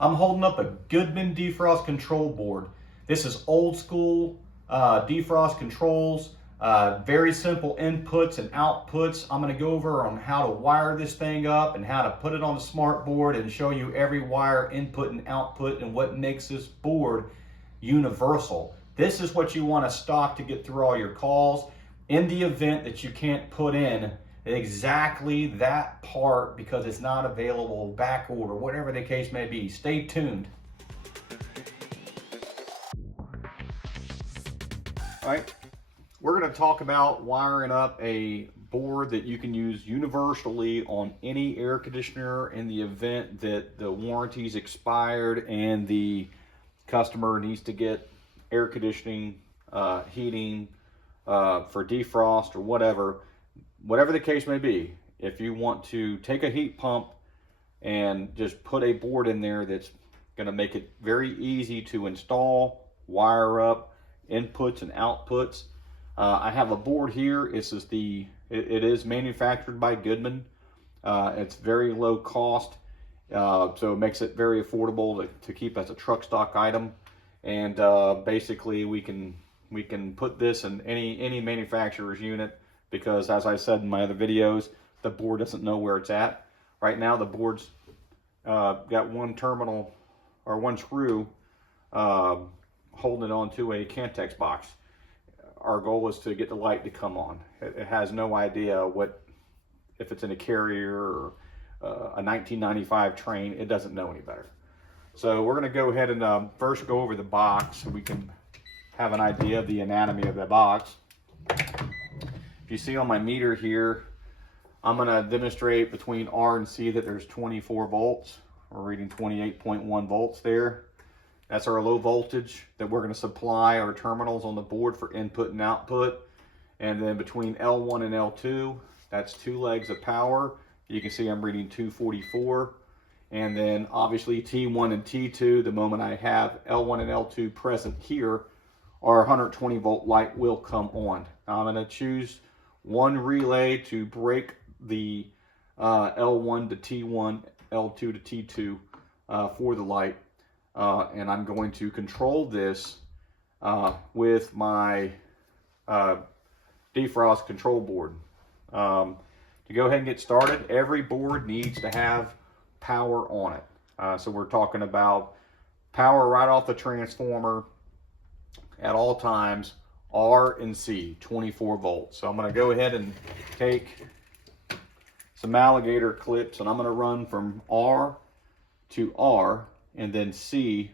I'm holding up a Goodman defrost control board. This is old school defrost controls, very simple inputs and outputs. I'm going to go over on how to wire this thing up and how to put it on the smart board and show you every wire input and output and what makes this board universal. This is what you want to stock to get through all your calls in the event that you can't put in exactly that part because it's not available, back order, whatever the case may be. Stay tuned. All right, we're going to talk about wiring up a board that you can use universally on any air conditioner in the event that the warranty's expired and the customer needs to get air conditioning, heating for defrost or whatever the case may be. If you want to take a heat pump and just put a board in there that's going to make it very easy to install, wire up, inputs and outputs. I have a board here. It is manufactured by Goodman. It's very low cost, so it makes it very affordable to keep as a truck stock item. And basically we can put this in any manufacturer's unit, because as I said in my other videos, the board doesn't know where it's at. Right now the board's got one terminal or one screw holding it onto a Cantex box. Our goal is to get the light to come on. It has no idea if it's in a Carrier or a 1995 Train. It doesn't know any better. So we're going to go ahead and first go over the box so we can have an idea of the anatomy of the box. If you see on my meter here, I'm going to demonstrate between R and C that there's 24 volts. We're reading 28.1 volts there. That's our low voltage that we're going to supply our terminals on the board for input and output. And then between L1 and L2, that's 2 legs of power. You can see I'm reading 244. And then obviously T1 and T2, the moment I have L1 and L2 present here, our 120 volt light will come on. Now I'm going to choose one relay to break the L1 to T1, L2 to T2 for the light. And I'm going to control this with my defrost control board. To go ahead and get started, every board needs to have power on it. So we're talking about power right off the transformer at all times, R and C, 24 volts. So I'm going to go ahead and take some alligator clips and I'm going to run from R to R and then C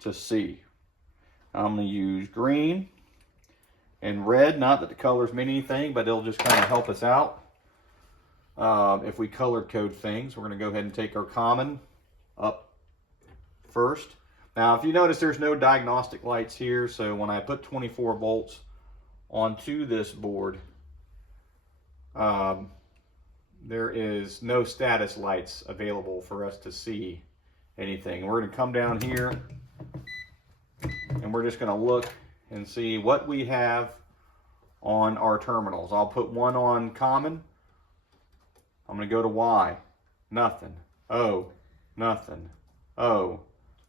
to C. I'm going to use green and red, not that the colors mean anything, but it'll just kind of help us out. If we color code things, we're going to go ahead and take our common up first. Now, if you notice, there's no diagnostic lights here, so when I put 24 volts onto this board, there is no status lights available for us to see anything. We're going to come down here and we're just going to look and see what we have on our terminals. I'll put one on common. I'm going to go to Y, nothing. O, nothing. O,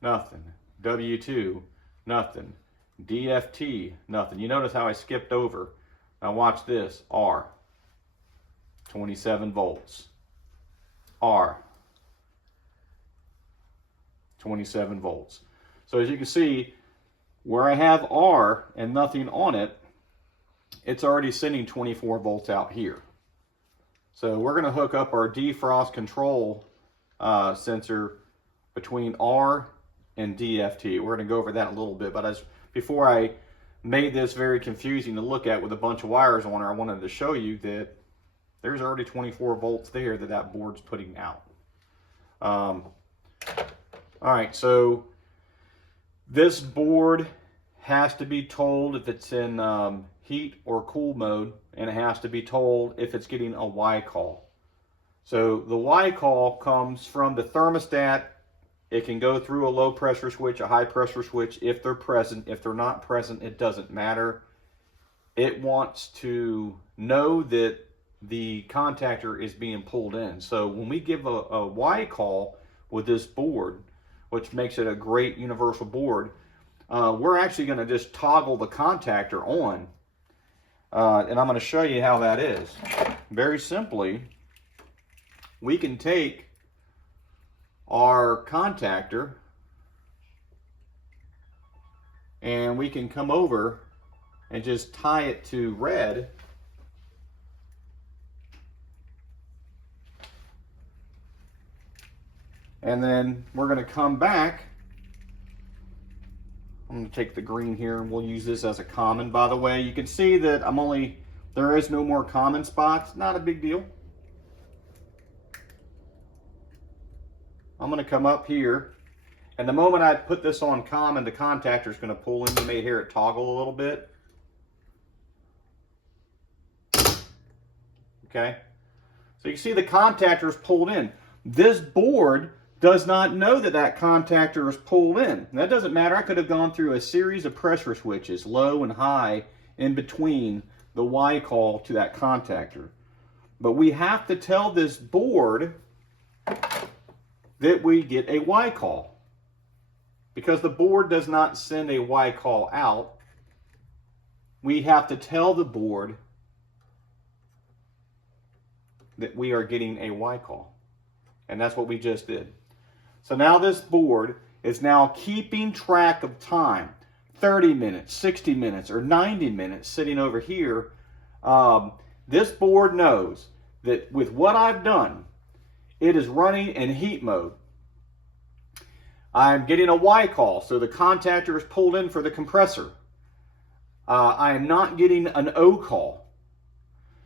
nothing. W2, nothing. DFT, nothing. You notice how I skipped over. Now watch this. R, 27 volts. R, 27 volts. So as you can see, where I have R and nothing on it, it's already sending 24 volts out here. So we're going to hook up our defrost control sensor between R and DFT. We're going to go over that a little bit, but before I made this very confusing to look at with a bunch of wires on it, I wanted to show you that there's already 24 volts there that board's putting out. All right, so this board has to be told if it's in heat or cool mode, and it has to be told if it's getting a Y call. So the Y call comes from the thermostat. It can go through a low pressure switch, a high pressure switch if they're present. If they're not present, it doesn't matter. It wants to know that the contactor is being pulled in. So when we give a Y call with this board, which makes it a great universal board. We're actually going to just toggle the contactor on, and I'm going to show you how that is. Very simply, we can take our contactor and we can come over and just tie it to red. And then we're going to come back. I'm going to take the green here and we'll use this as a common. By the way, you can see that there is no more common spots. Not a big deal. I'm going to come up here, and the moment I put this on common, the contactor is going to pull in. You may hear it toggle a little bit. Okay, so you see the contactor is pulled in. This board does not know that that contactor is pulled in. That doesn't matter. I could have gone through a series of pressure switches, low and high, in between the Y call to that contactor. But we have to tell this board that we get a Y call, because the board does not send a Y call out. We have to tell the board that we are getting a Y call, and that's what we just did. So now this board is now keeping track of time, 30 minutes, 60 minutes, or 90 minutes sitting over here. This board knows that with what I've done, it is running in heat mode. I'm getting a Y call, so the contactor is pulled in for the compressor. I am not getting an O call.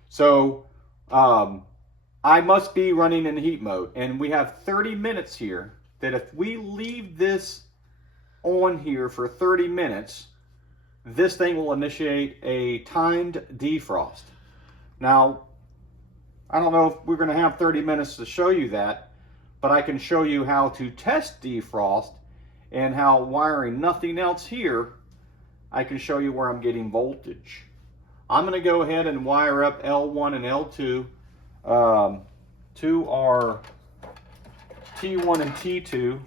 So I must be running in heat mode. And we have 30 minutes here, that if we leave this on here for 30 minutes, this thing will initiate a timed defrost. Now, I don't know if we're going to have 30 minutes to show you that, but I can show you how to test defrost and how wiring nothing else here, I can show you where I'm getting voltage. I'm going to go ahead and wire up L1 and L2 to our T1 and T2.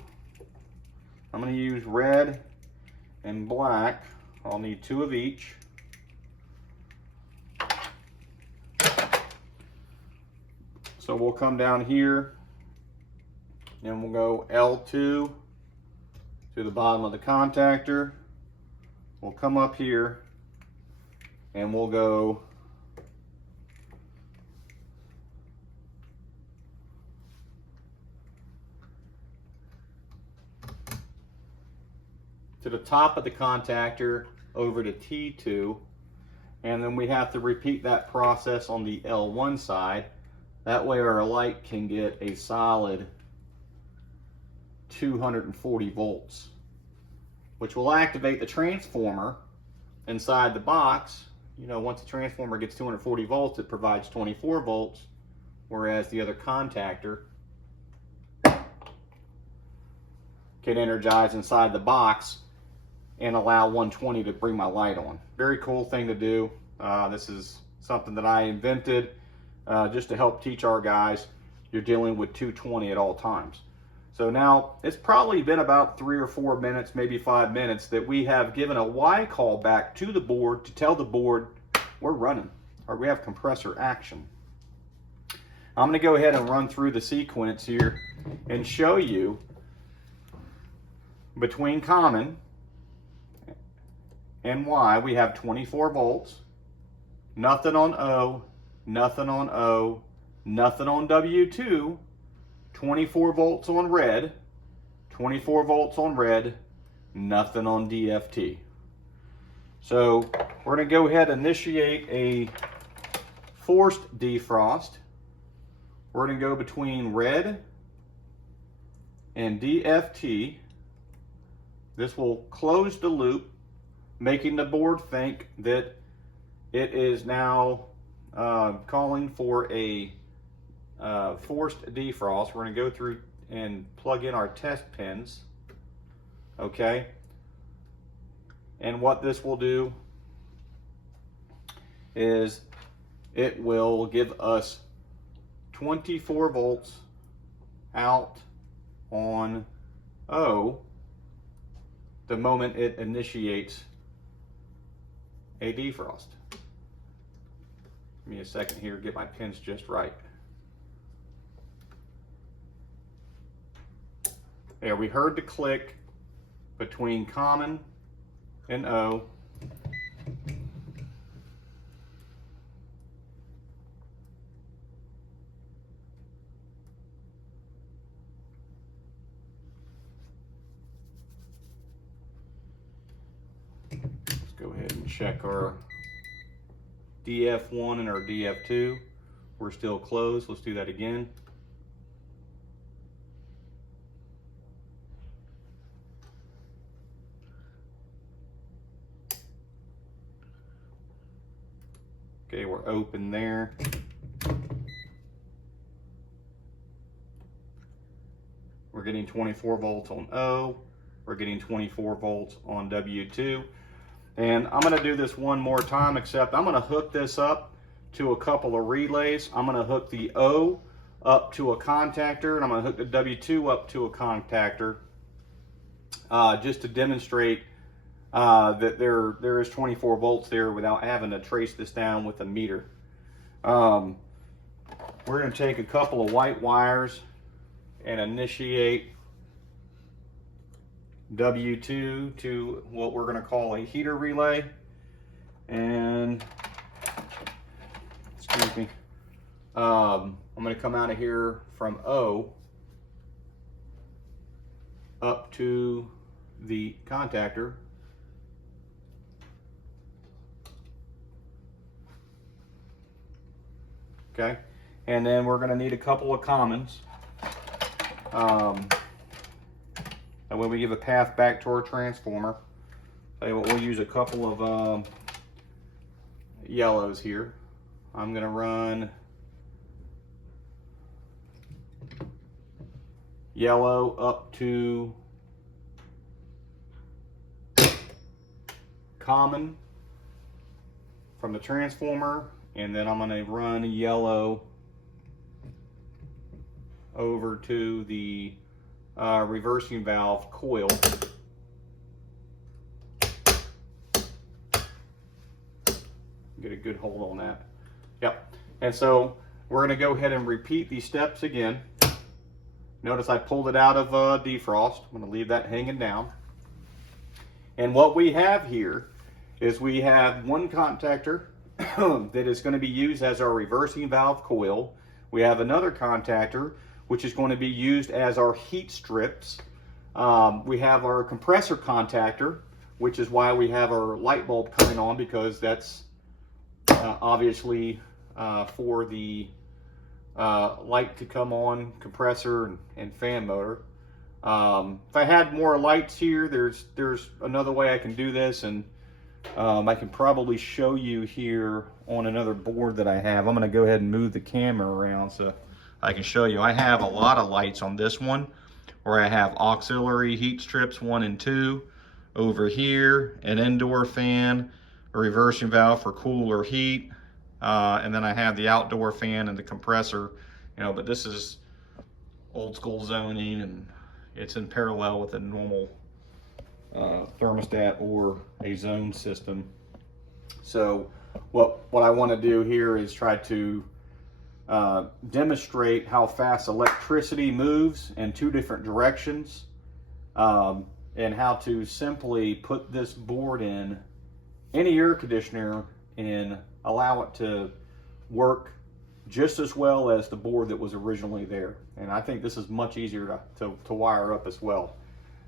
I'm going to use red and black. I'll need 2 of each. So we'll come down here and we'll go L2 to the bottom of the contactor. We'll come up here and we'll go to the top of the contactor over to T2, and then we have to repeat that process on the L1 side. That way our light can get a solid 240 volts, which will activate the transformer inside the box. You know, once the transformer gets 240 volts, it provides 24 volts, whereas the other contactor can energize inside the box and allow 120 to bring my light on. Very cool thing to do. This is something that I invented just to help teach our guys. You're dealing with 220 at all times. So now it's probably been about 3 or 4 minutes, maybe 5 minutes, that we have given a Y call back to the board to tell the board we're running, or we have compressor action. I'm going to go ahead and run through the sequence here and show you between common and Y, we have 24 volts, nothing on O, nothing on O, nothing on W2, 24 volts on red, 24 volts on red, nothing on DFT. So we're going to go ahead and initiate a forced defrost. We're going to go between red and DFT. This will close the loop, making the board think that it is now calling for a forced defrost. We're going to go through and plug in our test pins. Okay. And what this will do is it will give us 24 volts out on O the moment it initiates a defrost. Give me a second here, get my pins just right. There, we heard the click between common and O. Let's go ahead and check our DF1 and our DF2. We're still closed. Let's do that again. Okay, we're open there. We're getting 24 volts on O. We're getting 24 volts on W2. And I'm gonna do this one more time, except I'm gonna hook this up to a couple of relays. I'm gonna hook the O up to a contactor, and I'm gonna hook the W2 up to a contactor, just to demonstrate that there is 24 volts there without having to trace this down with a meter. We're going to take a couple of white wires and initiate W2 to what we're going to call a heater relay. And excuse me, I'm going to come out of here from O up to the contactor. Okay, and then we're going to need a couple of commons. That way we give a path back to our transformer. Tell you what, we'll use a couple of yellows here. I'm going to run yellow up to common from the transformer, and then I'm going to run yellow over to the reversing valve coil. Get a good hold on that. Yep. And so we're going to go ahead and repeat these steps again. Notice I pulled it out of defrost. I'm going to leave that hanging down. And what we have here is we have one contactor that is going to be used as our reversing valve coil. We have another contactor which is going to be used as our heat strips. We have our compressor contactor, which is why we have our light bulb coming on, because that's obviously for the light to come on, compressor and fan motor. If I had more lights here, there's another way I can do this, and I can probably show you here on another board that I have. I'm going to go ahead and move the camera around so I can show you. I have a lot of lights on this one, where I have auxiliary heat strips 1 and 2 over here, an indoor fan, a reversing valve for cooler heat, and then I have the outdoor fan and the compressor. You know, but this is old school zoning, and it's in parallel with a normal thermostat or a zone system. So what I want to do here is try to demonstrate how fast electricity moves in 2 different directions, and how to simply put this board in any air conditioner and allow it to work just as well as the board that was originally there. And I think this is much easier to wire up as well.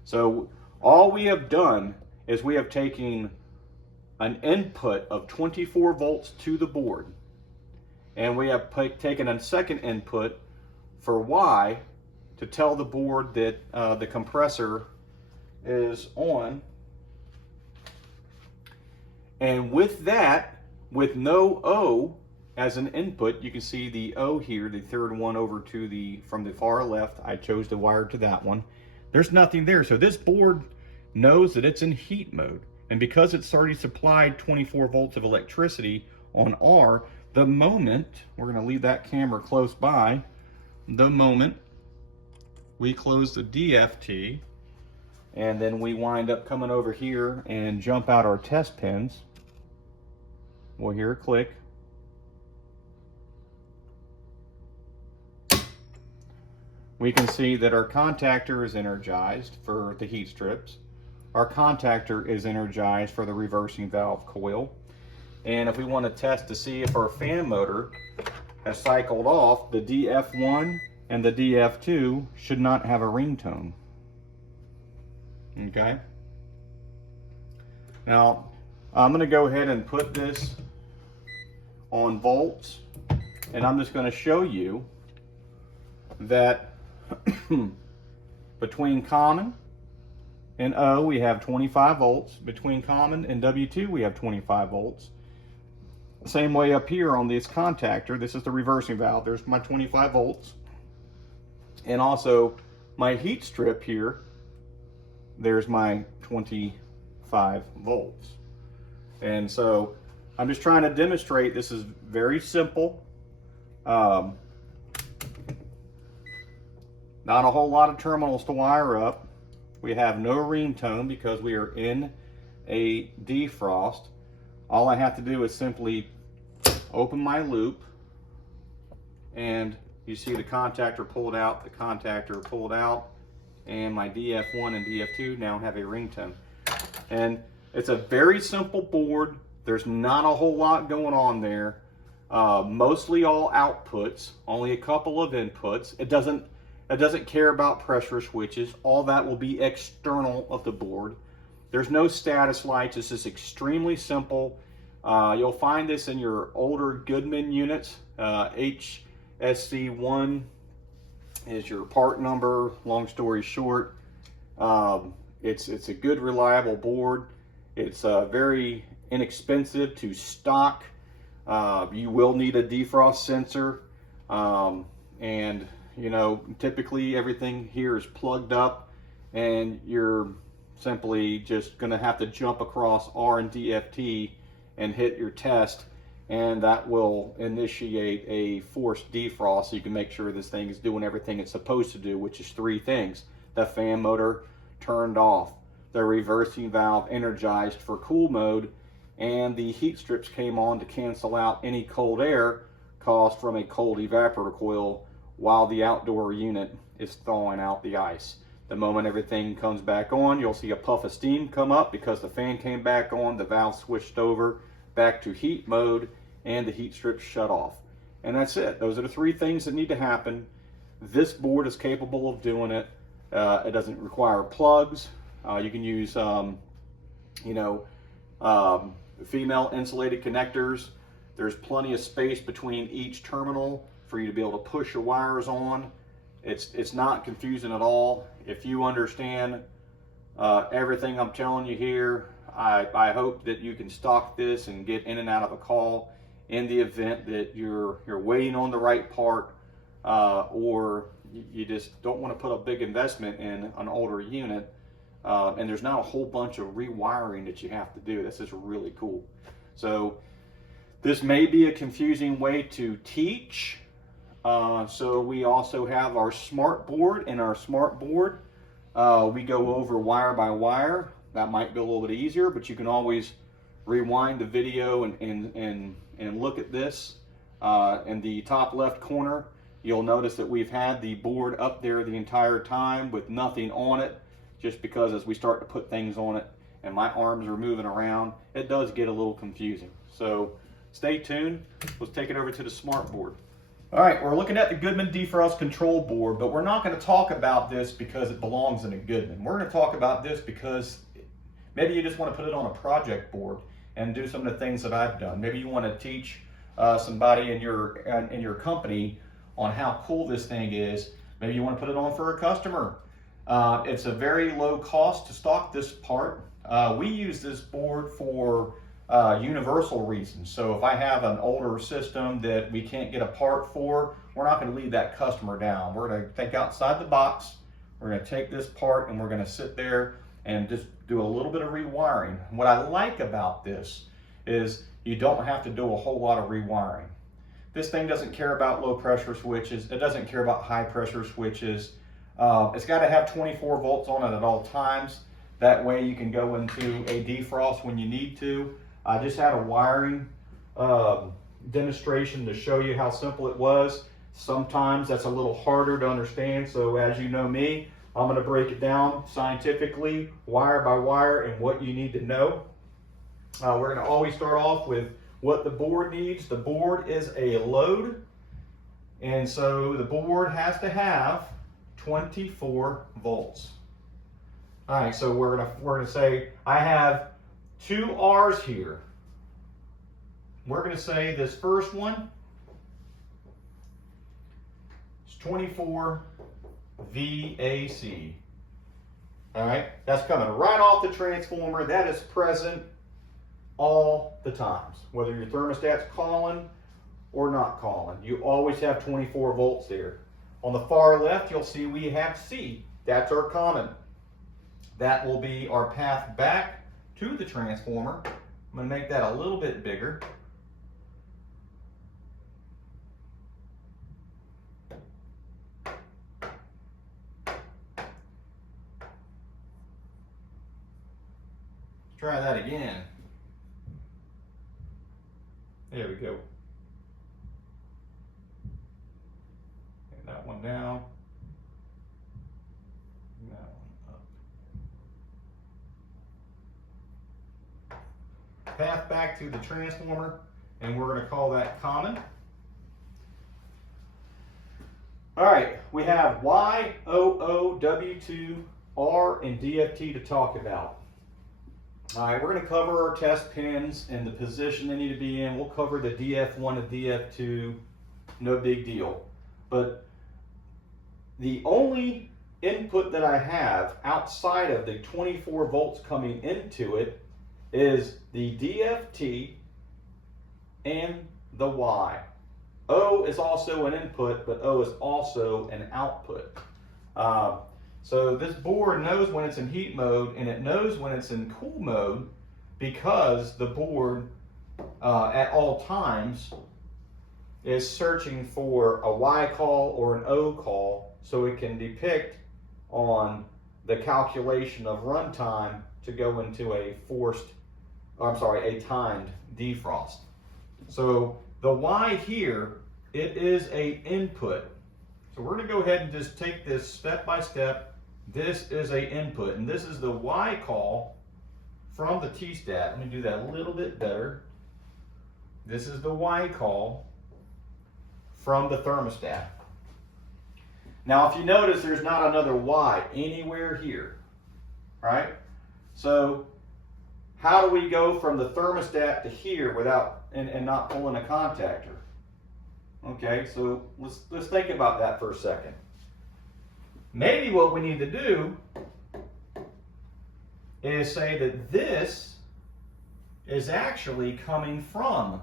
So all we have done is we have taken an input of 24 volts to the board, and we have taken a second input for Y to tell the board that the compressor is on. And with that, with no O as an input, you can see the O here, the third one over to from the far left. I chose to wire to that one. There's nothing there. So this board knows that it's in heat mode. And because it's already supplied 24 volts of electricity on R, the moment, we're going to leave that camera close by, the moment we close the DFT, And then we wind up coming over here and jump out our test pins. We'll hear a click. We can see that our contactor is energized for the heat strips. Our contactor is energized for the reversing valve coil. And if we want to test to see if our fan motor has cycled off, the DF1 and the DF2 should not have a ringtone. Okay. Now, I'm going to go ahead and put this on volts, and I'm just going to show you that between common and O we have 25 volts. Between common and W2 we have 25 volts. Same way up here on this contactor, this is the reversing valve. There's my 25 volts. And also my heat strip here, there's my 25 volts. And so I'm just trying to demonstrate this is very simple. Not a whole lot of terminals to wire up. We have no ringtone because we are in a defrost. All I have to do is simply open my loop, and you see the contactor pulled out, the contactor pulled out, and my DF1 and DF2 now have a ringtone. And it's a very simple board. There's not a whole lot going on there. Mostly all outputs, only a couple of inputs. It doesn't care about pressure switches. All that will be external of the board. There's no status lights. This is extremely simple. You'll find this in your older Goodman units. HSC1 is your part number. Long story short, it's a good, reliable board. It's very inexpensive to stock. You will need a defrost sensor, and you know, typically everything here is plugged up, and you're simply just going to have to jump across R and DFT and hit your test, and that will initiate a forced defrost so you can make sure this thing is doing everything it's supposed to do, which is three things: the fan motor turned off, the reversing valve energized for cool mode, and the heat strips came on to cancel out any cold air caused from a cold evaporator coil while the outdoor unit is thawing out the ice. The moment everything comes back on, you'll see a puff of steam come up because the fan came back on, the valve switched over back to heat mode, and the heat strips shut off. And that's it. Those are the three things that need to happen. This board is capable of doing it. It doesn't require plugs. You can use, female insulated connectors. There's plenty of space between each terminal for you to be able to push your wires on. It's not confusing at all. If you understand everything I'm telling you here, I hope that you can stock this and get in and out of a call in the event that you're waiting on the right part, or you just don't want to put a big investment in an older unit, and there's not a whole bunch of rewiring that you have to do. This is really cool. So this may be a confusing way to teach. So we also have our smart board. In our smart board, we go over wire by wire. That might be a little bit easier, but you can always rewind the video and look at this. In the top left corner, you'll notice that we've had the board up there the entire time with nothing on it, just because as we start to put things on it and my arms are moving around, it does get a little confusing. So stay tuned. Let's take it over to the smart board. All right, we're looking at the Goodman defrost control board, but we're not going to talk about this because it belongs in a Goodman. We're going to talk about this because maybe you just want to put it on a project board and do some of the things that I've done. Maybe you want to teach somebody in your company on how cool this thing is. Maybe you want to put it on for a customer. It's a very low cost to stock this part. We use this board for universal reasons. So if I have an older system that we can't get a part for, we're not going to leave that customer down. We're going to think outside the box. We're going to take this part and we're going to sit there and just do a little bit of rewiring. What I like about this is you don't have to do a whole lot of rewiring. This thing doesn't care about low pressure switches. It doesn't care about high pressure switches. It's got to have 24 volts on it at all times. That way you can go into a defrost when you need to. I just had a wiring demonstration to show you how simple it was. Sometimes that's a little harder to understand, so as you know me, I'm going to break it down scientifically, wire by wire, and what you need to know. We're going to always start off with what the board needs. The board is a load, and so the board has to have 24 volts. All right, so we're gonna say I have two R's here. We're gonna say this first one is 24 VAC. All right, that's coming right off the transformer. That is present all the times, whether your thermostat's calling or not calling. You always have 24 volts there. On the far left, you'll see we have C. That's our common. That will be our path back to the transformer. I'm going to make that a little bit bigger. Let's try that again. There we go. And that one down. And that one up. Path back to the transformer, and we're going to call that common. All right, we have Y, OO, W2, R, and DFT to talk about. All right, we're going to cover our test pins and the position they need to be in. We'll cover the DF1 and DF2, no big deal. But the only input that I have outside of the 24 volts coming into it is the DFT and the Y. O is also an input, but O is also an output. So this board knows when it's in heat mode, and it knows when it's in cool mode, because the board at all times is searching for a Y call or an O call, so it can depict on the calculation of runtime to go into a timed defrost. So the Y here, it is a input. So we're going to go ahead and just take this step by step. This is a input, and this is the Y call from the T-stat. Let me do that a little bit better. This is the Y call from the thermostat. Now, if you notice, there's not another Y anywhere here, right? So how do we go from the thermostat to here without and not pulling a contactor? Okay, so let's think about that for a second. Maybe what we need to do is say that this is actually coming from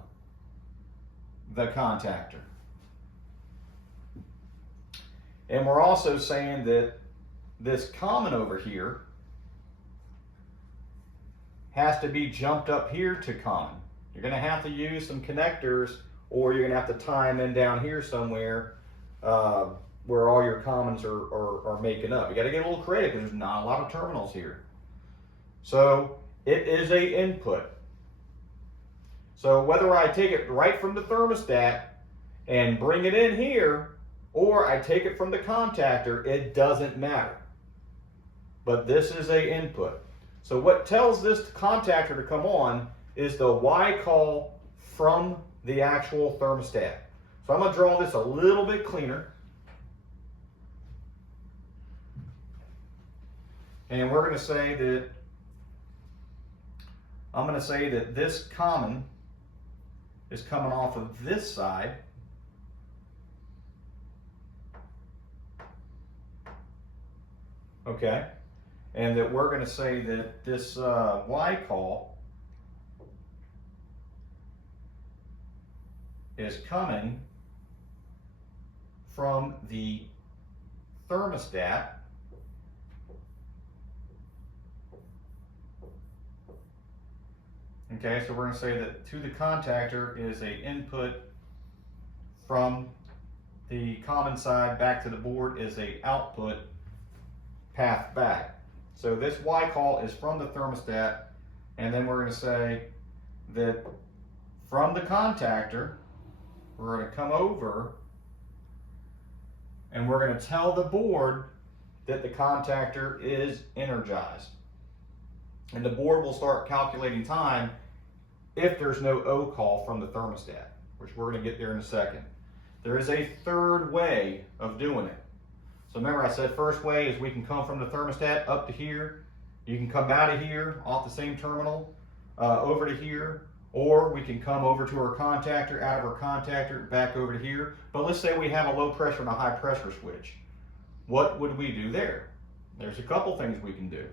the contactor. And we're also saying that this common over here has to be jumped up here to common. You're going to have to use some connectors, or you're going to have to tie them in down here somewhere where all your commons are making up. You got to get a little creative because there's not a lot of terminals here. So it is a input. So whether I take it right from the thermostat and bring it in here, or I take it from the contactor, it doesn't matter. But this is a input. So what tells this contactor to come on is the Y call from the actual thermostat. So I'm going to draw this a little bit cleaner. And we're going to say that, I'm going to say that this common is coming off of this side. Okay. And that we're going to say that this Y call is coming from the thermostat Okay, so we're going to say that to the contactor is a input from the common side back to the board is a output path back. So this Y call is from the thermostat, and then we're going to say that from the contactor, we're going to come over and we're going to tell the board that the contactor is energized. And the board will start calculating time if there's no O call from the thermostat, which we're going to get there in a second. There is a third way of doing it. So remember I said first way is we can come from the thermostat up to here. You can come out of here off the same terminal over to here, or we can come over to our contactor, out of our contactor, back over to here. But let's say we have a low pressure and a high pressure switch. What would we do there? There's a couple things we can do.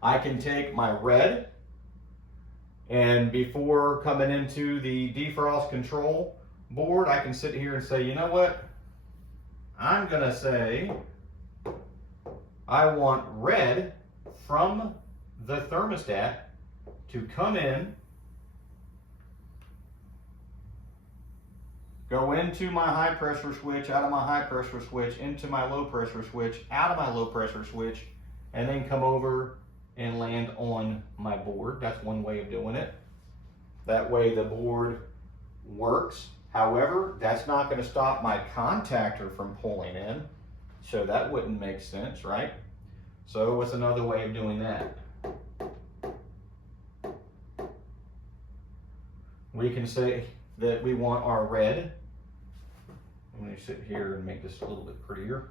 I can take my red, and before coming into the defrost control board, I can sit here and say, you know what? I'm gonna say I want red from the thermostat to come in, go into my high pressure switch, out of my high pressure switch, into my low pressure switch, out of my low pressure switch, and then come over and land on my board. That's one way of doing it. That way the board works. However, that's not going to stop my contactor from pulling in. So that wouldn't make sense, right? So what's another way of doing that? We can say that we want our red. Let me sit here and make this a little bit prettier.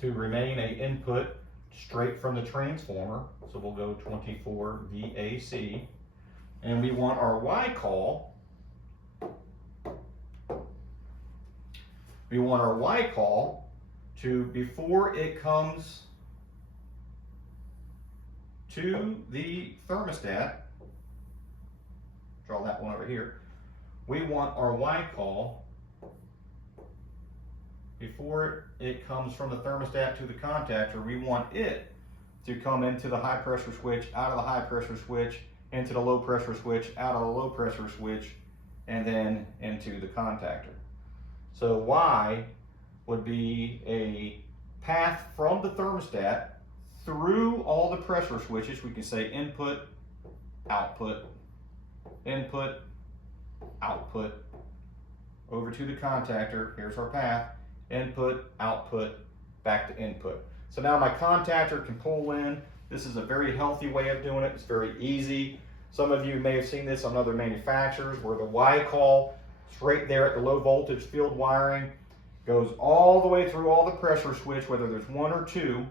To remain an input straight from the transformer. So we'll go 24 VAC. And we want our Y call. We want our Y call to, before it comes to the thermostat, draw that one over here, we want our Y call before it comes from the thermostat to the contactor, we want it to come into the high pressure switch, out of the high pressure switch, into the low pressure switch, out of the low pressure switch, and then into the contactor. So Y would be a path from the thermostat through all the pressure switches. We can say input, output, input, output, over to the contactor. Here's our path, input, output, back to input. So now my contactor can pull in. This is a very healthy way of doing it. It's very easy. Some of you may have seen this on other manufacturers where the Y call, right there at the low voltage field wiring, goes all the way through all the pressure switch, whether there's one or two,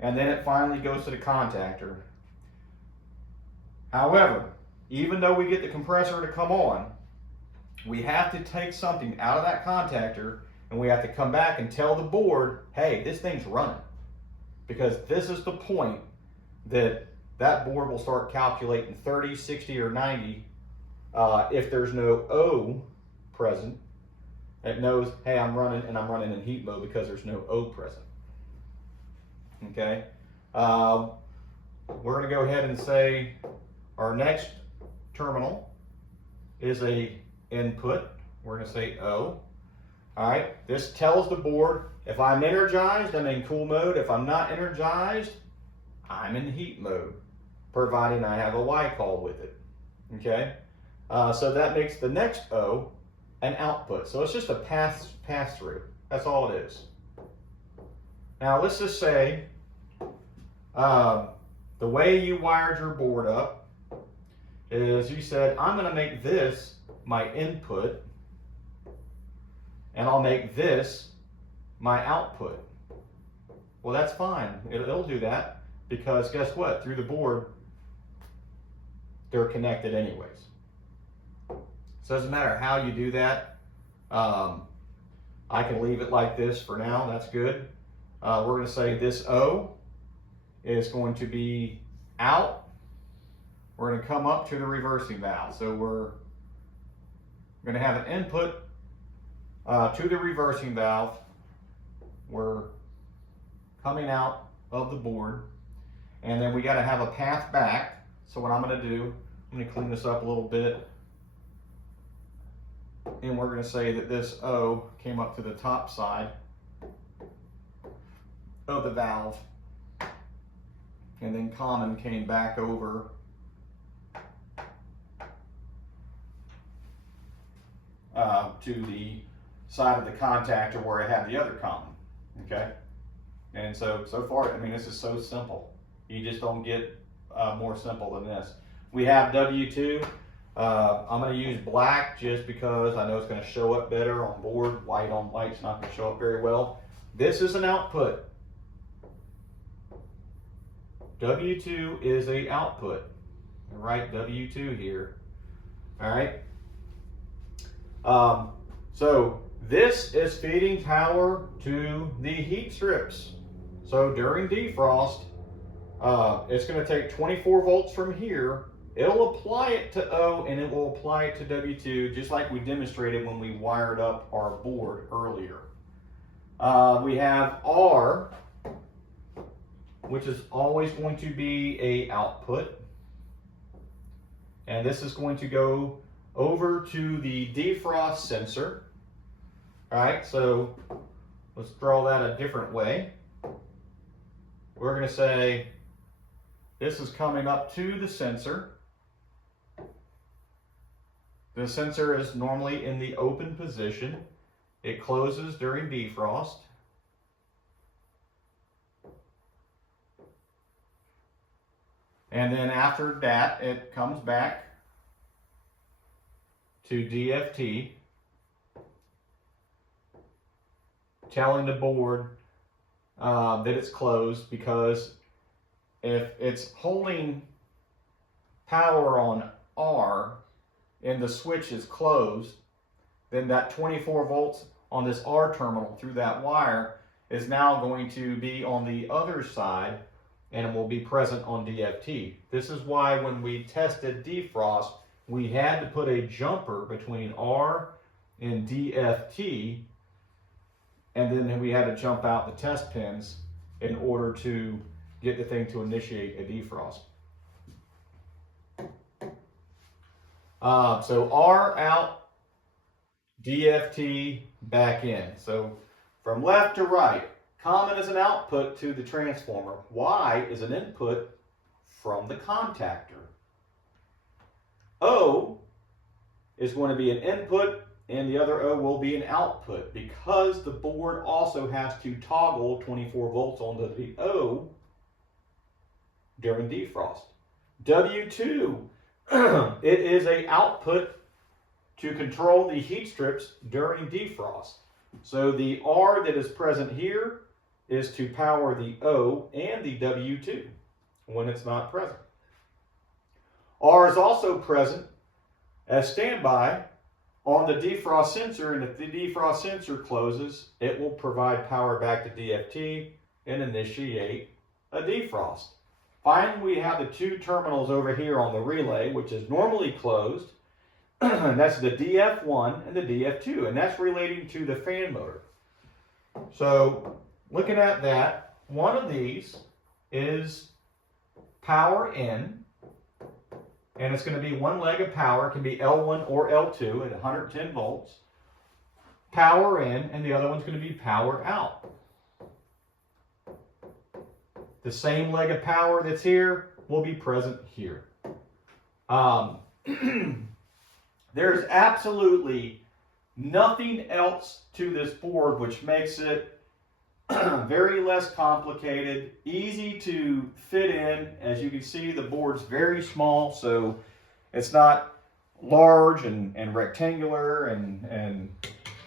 and then it finally goes to the contactor. However, even though we get the compressor to come on, we have to take something out of that contactor and we have to come back and tell the board, hey, this thing's running. Because this is the point that that board will start calculating 30, 60, or 90 if there's no O present. It knows, hey, I'm running and I'm running in heat mode because there's no O present. Okay, we're going to go ahead and say our next terminal is a input. We're going to say O. All right, this tells the board if I'm energized, I'm in cool mode. If I'm not energized, I'm in heat mode, providing I have a Y call with it. Okay, so that makes the next O an output. So it's just a pass through. That's all it is. Now let's just say the way you wired your board up is you said, I'm going to make this my input and I'll make this my output. Well, that's fine. It'll do that because guess what? Through the board, they're connected anyways. So it doesn't matter how you do that. I can leave it like this for now. That's good. We're going to say this O is going to be out. We're going to come up to the reversing valve. So we're going to have an input to the reversing valve. We're coming out of the board. And then we got to have a path back. So what I'm going to do, I'm going to clean this up a little bit. And we're going to say that this O came up to the top side of the valve. And then common came back over to the side of the contactor where I had the other common, okay? And so far, I mean, this is so simple. You just don't get more simple than this. We have W2. I'm going to use black just because I know it's going to show up better on board. White on white's not going to show up very well. This is an output. W2 is a output. I'll write W2 here. All right. So this is feeding power to the heat strips. So during defrost, it's going to take 24 volts from here. It'll apply it to O and it will apply it to W2, just like we demonstrated when we wired up our board earlier. We have R, which is always going to be a output. And this is going to go over to the defrost sensor. All right, so let's draw that a different way. We're going to say this is coming up to the sensor. The sensor is normally in the open position. It closes during defrost. And then after that, it comes back to DFT, telling the board that it's closed, because if it's holding power on R and the switch is closed, then that 24 volts on this R terminal through that wire is now going to be on the other side and it will be present on DFT. This is why when we tested defrost, we had to put a jumper between R and DFT, and then we had to jump out the test pins in order to get the thing to initiate a defrost. So R out, DFT back in. So from left to right, common is an output to the transformer. Y is an input from the contactor. O is going to be an input and the other O will be an output, because the board also has to toggle 24 volts onto the O during defrost. W2, it is an output to control the heat strips during defrost. So the R that is present here is to power the O and the W2 when it's not present. R is also present as standby on the defrost sensor, and if the defrost sensor closes, it will provide power back to DFT and initiate a defrost. Finally, we have the two terminals over here on the relay, which is normally closed, and that's the DF1 and the DF2, and that's relating to the fan motor. So looking at that, one of these is power in, and it's going to be one leg of power. It can be L1 or L2 at 110 volts. Power in, and the other one's going to be power out. The same leg of power that's here will be present here. There's absolutely nothing else to this board which makes it very less complicated, easy to fit in. As you can see, the board's very small, so it's not large and rectangular and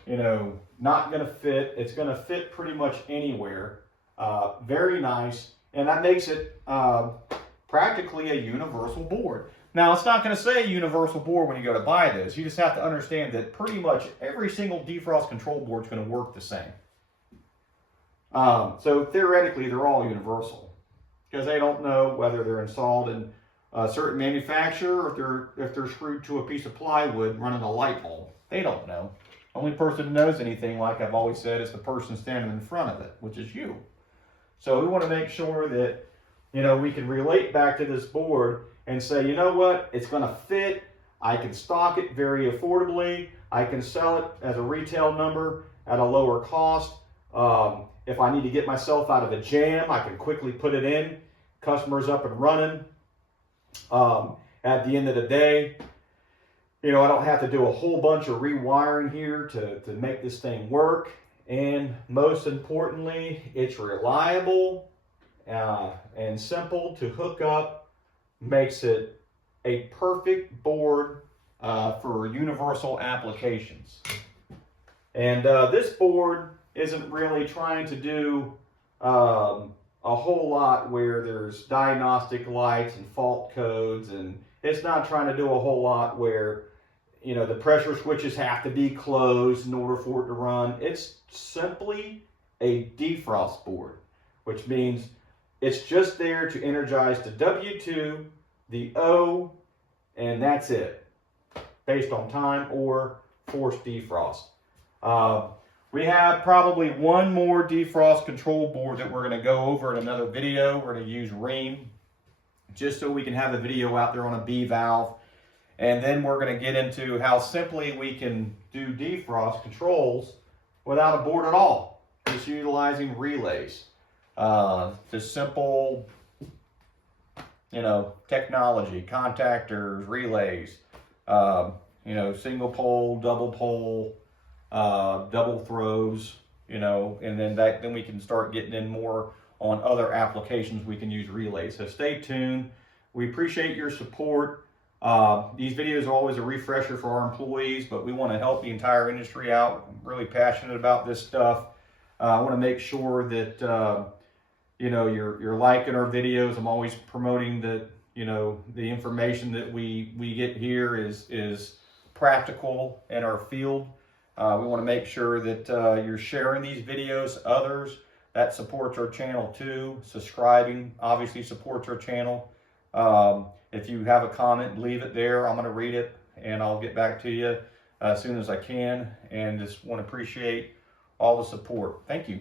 you know, not going to fit. It's going to fit pretty much anywhere. Very nice, and that makes it practically a universal board. Now, it's not going to say universal board when you go to buy this. You just have to understand that pretty much every single defrost control board is going to work the same. So theoretically, they're all universal, because they don't know whether they're installed in a certain manufacturer or if they're screwed to a piece of plywood running a light bulb. They don't know. Only person who knows anything, like I've always said, is the person standing in front of it, which is you. So we want to make sure that, you know, we can relate back to this board and say, you know what, it's going to fit. I can stock it very affordably. I can sell it as a retail number at a lower cost. If I need to get myself out of a jam, I can quickly put it in. Customer's up and running. At the end of the day, I don't have to do a whole bunch of rewiring here to make this thing work. And most importantly, it's reliable and simple to hook up. Makes it a perfect board for universal applications. And this board isn't really trying to do a whole lot where there's diagnostic lights and fault codes, and it's not trying to do a whole lot where the pressure switches have to be closed in order for it to run. It's simply a defrost board, which means it's just there to energize the W2, the O, and that's it, based on time or forced defrost. We have probably one more defrost control board that we're going to go over in another video. We're going to use Ream just so we can have a video out there on a B valve. And then we're going to get into how simply we can do defrost controls without a board at all, just utilizing relays. Just simple, technology, contactors, relays, single pole, double pole, double throws, and then we can start getting in more on other applications we can use relays. So stay tuned. We appreciate your support. These videos are always a refresher for our employees, but we want to help the entire industry out. I'm really passionate about this stuff. I want to make sure that you're liking our videos. I'm always promoting that the information that we get here is practical in our field. We want to make sure that you're sharing these videos to others. That supports our channel too. Subscribing obviously supports our channel. If you have a comment, leave it there. I'm going to read it and I'll get back to you as soon as I can. And just want to appreciate all the support. Thank you.